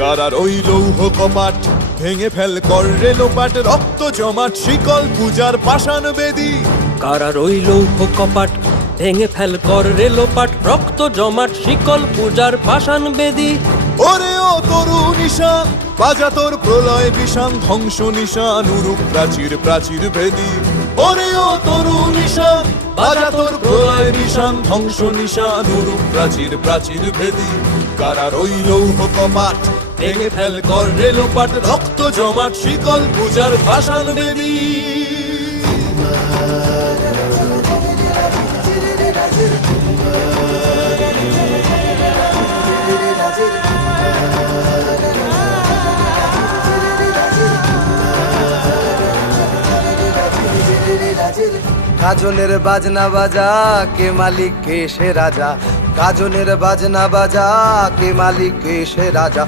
কারার ওই লৌহ কপাট ভেঙে ফেল কর রেলোপাট, রক্ত জমাট শিকল পূজার পাষাণ বেদী। কারার ওই লৌহ কপাট ভেঙে ফেল কর রেলোপাট, রক্ত জমাট শিকল পূজার পাষাণ বেদী। ওরে ও তরু নিশান বাজা তোর প্রলয় বিষান, ধ্বংস নিশান উরুপ প্রাচীর প্রাচীর ভেদী। ওরে ও তরু নিশান বাজা তোর প্রলয় নিশান, ধ্বংস নিশান উরুপ প্রাচীর প্রাচীর ভেদী। কারার ওই লৌহ কপাট ভেঙে ফেল কর রেলোপাট, রক্ত জমাট শিকল পূজার পাষাণ বেদী। গাজনের বাজনা বাজা, কে মালিক কে সে রাজা। গাজনের বাজনা বাজা, কে মালিক কে সে রাজা।